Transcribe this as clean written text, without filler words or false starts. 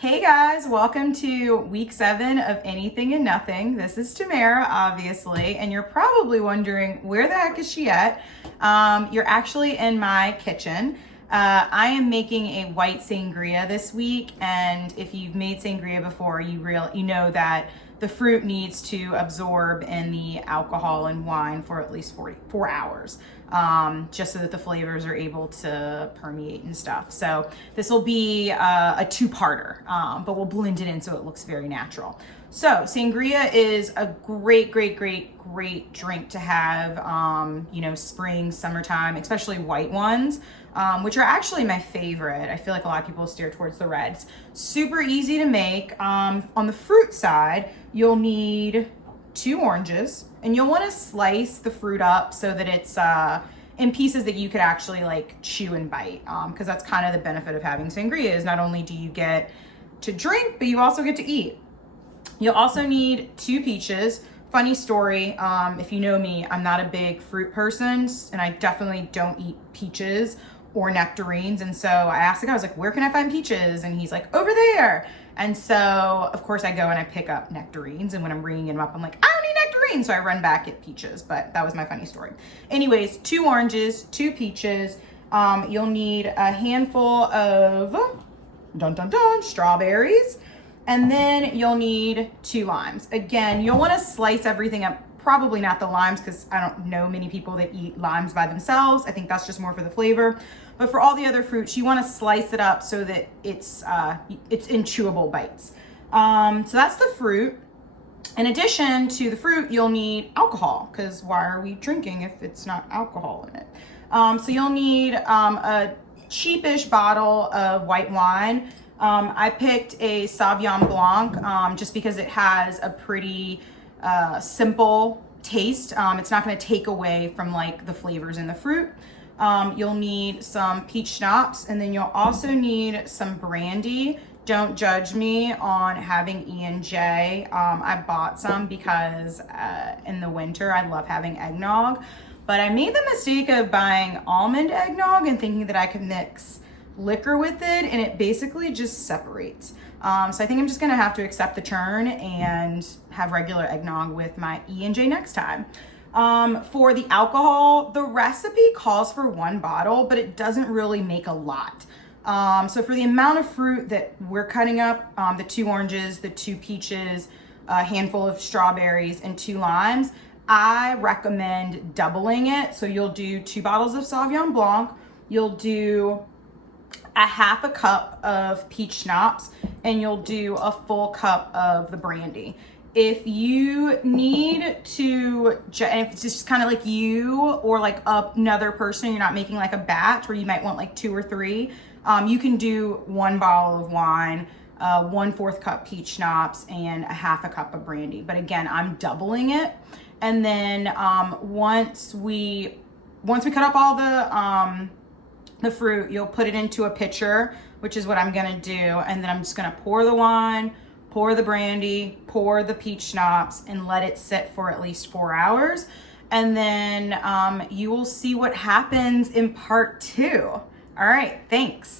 Hey guys, welcome to week 7 of Anything and Nothing. This is Tamara, obviously, and you're probably wondering where the heck is she at? You're actually in my kitchen. I am making a white sangria this week, and if you've made sangria before, you know that the fruit needs to absorb in the alcohol and wine for at least 4 hours, just so that the flavors are able to permeate and stuff. So this will be a two-parter, but we'll blend it in so it looks very natural. So sangria is a great drink to have, spring, summertime, especially white ones, which are actually my favorite. I feel like a lot of people steer towards the reds. Super easy to make. On the fruit side, you'll need 2 oranges, and you'll want to slice the fruit up so that it's in pieces that you could actually like chew and bite, because that's kind of the benefit of having sangria, is not only do you get to drink, but you also get to eat. You'll also need 2 peaches. Funny story, if you know me, I'm not a big fruit person, and I definitely don't eat peaches or nectarines. And so I asked the guy, I was like, where can I find peaches? And he's like, over there. And so of course I go and I pick up nectarines, and when I'm ringing them up, I'm like, I don't need nectarines. So I run back at peaches, but that was my funny story. Anyways, 2 oranges, 2 peaches. You'll need a handful of strawberries. And then you'll need 2 limes. Again, you'll want to slice everything up. Probably not the limes, because I don't know many people that eat limes by themselves. I think that's just more for the flavor. But for all the other fruits, you want to slice it up so that it's in chewable bites. So that's the fruit. In addition to the fruit, you'll need alcohol, because why are we drinking if it's not alcohol in it? So you'll need a cheapish bottle of white wine. I picked a Sauvignon Blanc just because it has a pretty simple taste. It's not going to take away from like the flavors in the fruit. You'll need some peach schnapps, and then you'll also need some brandy. Don't judge me on having E&J. I bought some because in the winter I love having eggnog, but I made the mistake of buying almond eggnog and thinking that I could mix liquor with it, and it basically just separates. So I think I'm just gonna have to accept the churn and have regular eggnog with my E&J next time. For the alcohol, the recipe calls for 1 bottle, but it doesn't really make a lot. So for the amount of fruit that we're cutting up, the 2 oranges, the 2 peaches, a handful of strawberries, and 2 limes, I recommend doubling it. So you'll do 2 bottles of Sauvignon Blanc, you'll do a half a cup of peach schnapps, and you'll do a full cup of the brandy. If you need to, and if it's just kind of like you or like another person, you're not making like a batch where you might want like 2 or 3, you can do 1 bottle of wine, 1/4 cup peach schnapps, and a half a cup of brandy. But again, I'm doubling it. And then once we cut up all the fruit, you'll put it into a pitcher, which is what I'm gonna do. And then I'm just gonna pour the wine, pour the brandy, pour the peach schnapps, and let it sit for at least 4 hours. And then you will see what happens in part 2. All right, thanks.